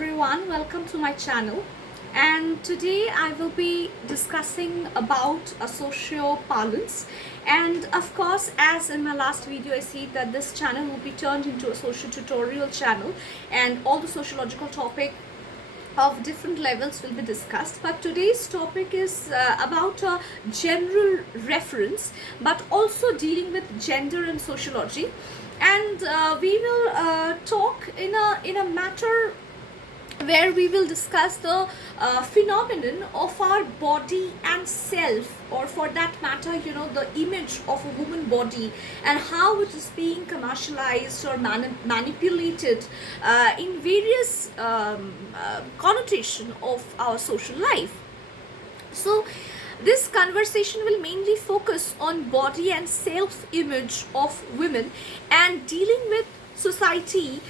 everyone, welcome to my channel. And today I will be discussing about a socio-parlance. And of course, as in my last video, I see that this channel will be turned into a social tutorial channel, and all the sociological topic of different levels will be discussed. But today's topic is about a general reference, but also dealing with gender and sociology. And we will talk in a matter where we will discuss the phenomenon of our body and self, or for that matter, the image of a woman body, and how it is being commercialized or manipulated in various connotation of our social life. So this conversation will mainly focus on body and self-image of women, and dealing with society,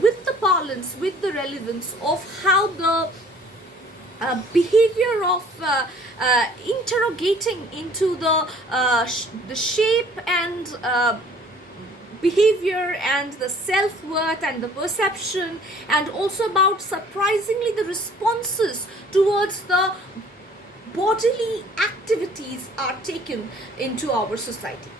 with the parlance, with the relevance of how the behavior of interrogating into the shape and behavior and the self-worth and the perception, and also about surprisingly the responses towards the bodily activities are taken into our society.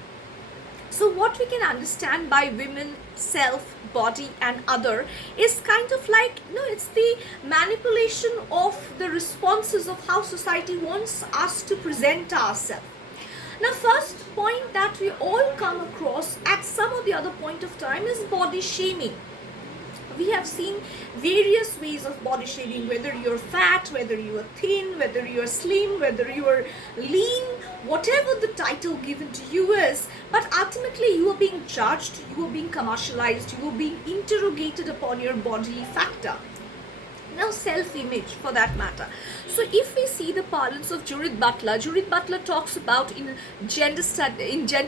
So what we can understand by women, self, body and other is kind of like, it's the manipulation of the responses of how society wants us to present ourselves. Now, first point that we all come across at some or the other point of time is body shaming. We have seen various ways of body shaming, whether you're fat, whether you are thin, whether you are slim, whether you are lean, whatever the title given to you is, but ultimately you are being judged, you are being commercialized, you are being interrogated upon your bodily factor. Now, self-image for that matter. So if we see the parlance of Judith Butler talks about in gender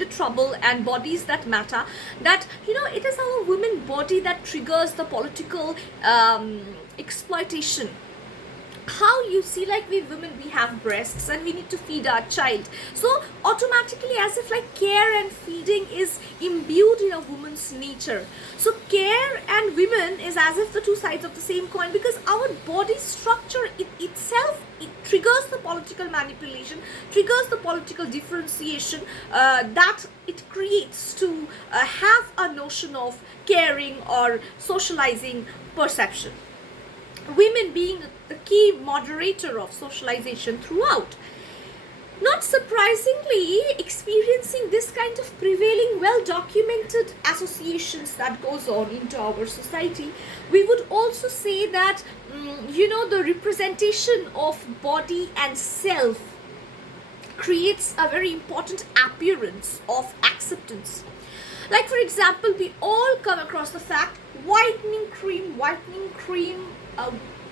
trouble and bodies that matter, that it is our women body that triggers the political exploitation. How you see, like we women, we have breasts and we need to feed our child, so automatically, as if like care and feeding is imbued in a woman's nature. So care and women is as if the two sides of the same coin, because our body structure itself, it triggers the political manipulation, triggers the political differentiation that it creates to have a notion of caring or socializing perception. Women being the key moderator of socialization throughout. Not surprisingly, experiencing this kind of prevailing, well-documented associations that goes on into our society, we would also say that, the representation of body and self creates a very important appearance of acceptance. Like, for example, we all come across the fact, whitening cream,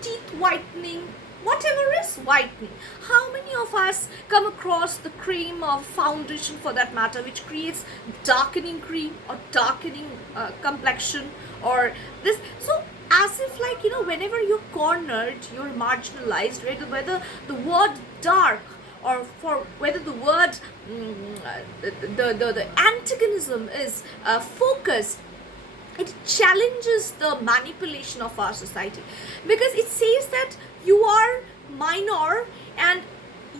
teeth whitening, whatever is whitening. How many of us come across the cream or foundation for that matter, which creates darkening cream or darkening complexion or this? So as if like, whenever you're cornered, you're marginalized, whether the word dark or for whether the word the antagonism is focused, it challenges the manipulation of our society, because it says that you are minor and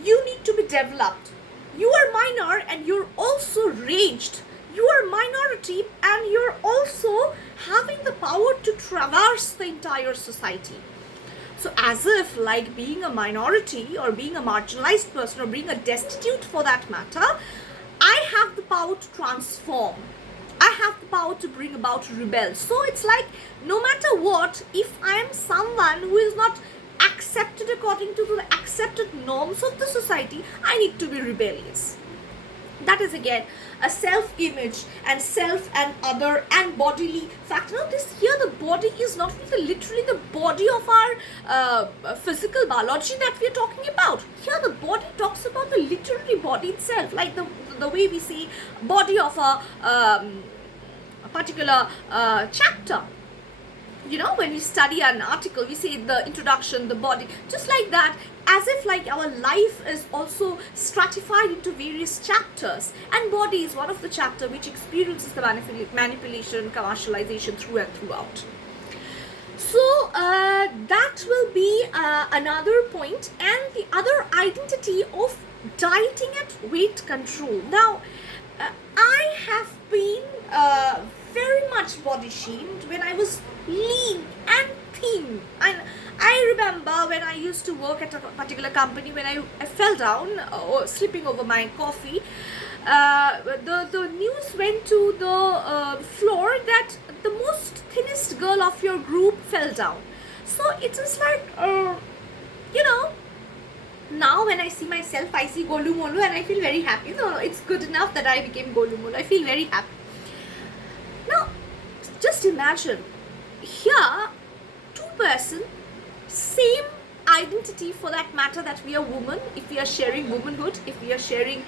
you need to be developed. You are minor and you're also raged. You are minority and you're also having the power to traverse the entire society. So as if like being a minority or being a marginalized person or being a destitute for that matter, I have the power to transform. I have the power to bring about rebel. So it's like, no matter what, if I am someone who is not accepted according to the accepted norms of the society, I need to be rebellious. That is again a self-image and self and other and bodily factor. Now this here, the body is not literally the body of our physical biology that we are talking about. Here the body talks about the literary body itself, like the way we see body of a particular chapter. When we study an article, we say the introduction, the body, just like that, as if like our life is also stratified into various chapters, and body is one of the chapter which experiences the manipulation, commercialization through and throughout. So will be another point, and the other identity of dieting and weight control. Now, I have been very much body shamed when I was lean and thin. And I remember when I used to work at a particular company, when I fell down or slipping over my coffee, the news went to the floor that the most thinnest girl of your group fell down. So it is like, you know, now when I see myself, I see Golu Molu and I feel very happy. No, it's good enough that I became Golu Molu. I feel very happy. Now, just imagine, here, two person, same identity for that matter, that we are women, if we are sharing womanhood, if we are sharing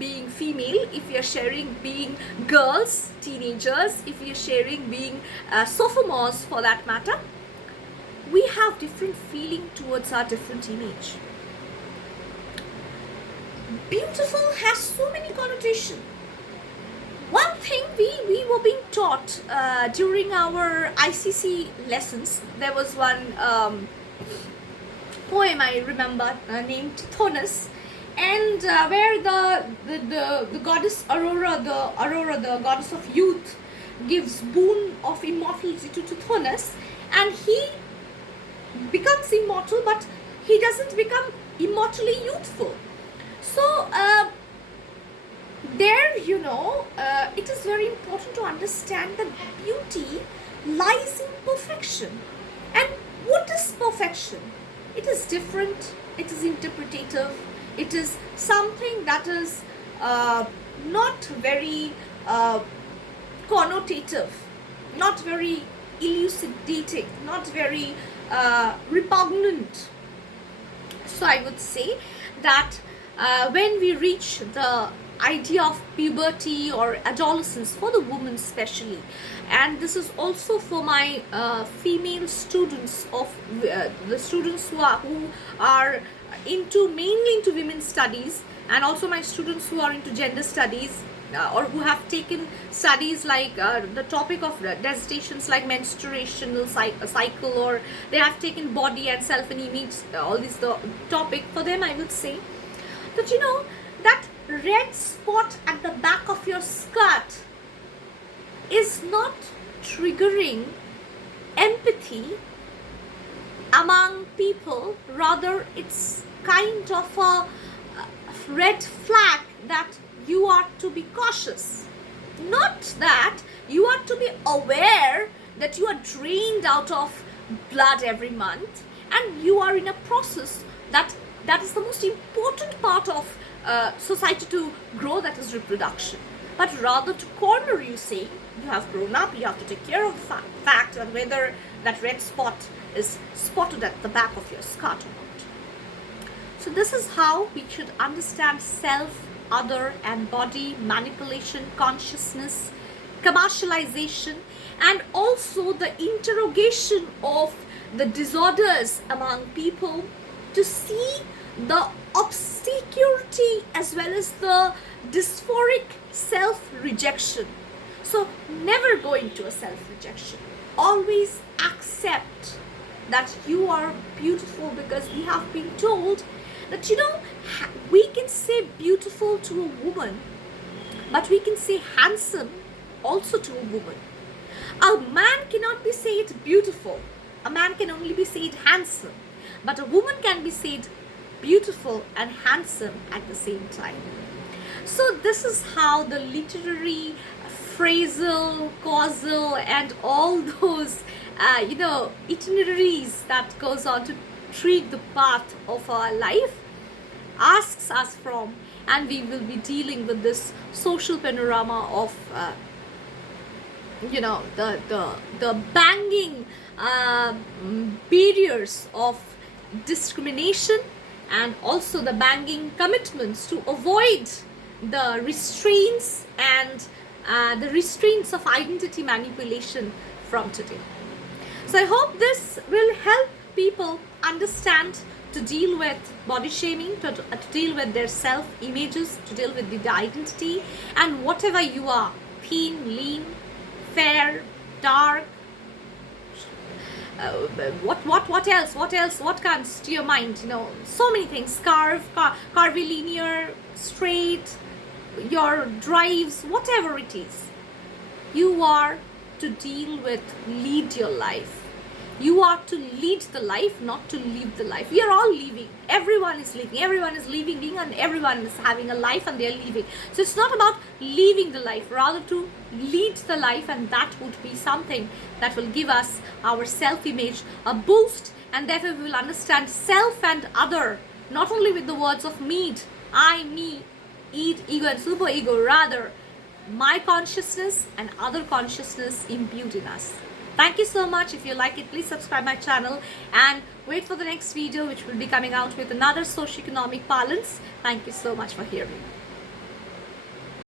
being female, if we are sharing being girls, teenagers, if we are sharing being sophomores for that matter, we have different feeling towards our different image. Beautiful has so many connotations. One thing we were being taught during our ICC lessons, there was one poem I remember named Thonis, and where the goddess Aurora, the goddess of youth, gives boon of immortality to Thonis, and he becomes immortal, but he doesn't become immortally youthful. So there, you know, it is very important to understand that beauty lies in perfection. And what is perfection? It is different, it is interpretative, it is something that is not very connotative, not very elucidating, not very repugnant. So I would say that when we reach the idea of puberty or adolescence, for the women especially, and this is also for my female students, of the students who are into mainly into women's studies, and also my students who are into gender studies, or who have taken studies like the topic of dissertations like menstruational cycle, or they have taken body and self and image, all these the topic. For them, I would say that, you know, that red spot at the back of your skirt is not triggering empathy among people, rather it's kind of a red flag that you are to be cautious. Not that you are to be aware that you are drained out of blood every month and you are in a process that is the most important part of society to grow, that is reproduction. But rather to corner you, saying you have grown up, you have to take care of the fact and whether that red spot is spotted at the back of your skirt or not. So this is how we should understand self, other and body manipulation, consciousness, commercialization, and also the interrogation of the disorders among people, to see the obscurity as well as the dysphoric self-rejection. So never go into a self-rejection. Always accept that you are beautiful, because we have been told that, you know, we can say beautiful to a woman, but we can say handsome also to a woman. A man cannot be said beautiful. A man can only be said handsome. But a woman can be said beautiful and handsome at the same time. So this is how the literary, phrasal, causal and all those itineraries that goes on to treat the path of our life asks us from, and we will be dealing with this social panorama of the banging barriers of discrimination, and also the banging commitments to avoid the restraints and the restraints of identity manipulation from today. So I hope this will help people understand to deal with body shaming, to deal with their self images, to deal with the identity, and whatever you are, thin, lean, fair, dark, What comes to your mind? So many things. Curvilinear, straight, your drives, whatever it is. You are to deal with, lead your life. You are to lead the life, not to live the life. We are all living. Everyone is living. Everyone is living, and everyone is having a life, and they are living. So it's not about living the life, rather to lead the life, and that would be something that will give us our self-image a boost, and therefore we will understand self and other, not only with the words of meet, I, me, id, ego, and superego, rather my consciousness and other consciousness imbued in us. Thank you so much. If you like it, please subscribe my channel and wait for the next video, which will be coming out with another socioeconomic balance. Thank you so much for hearing.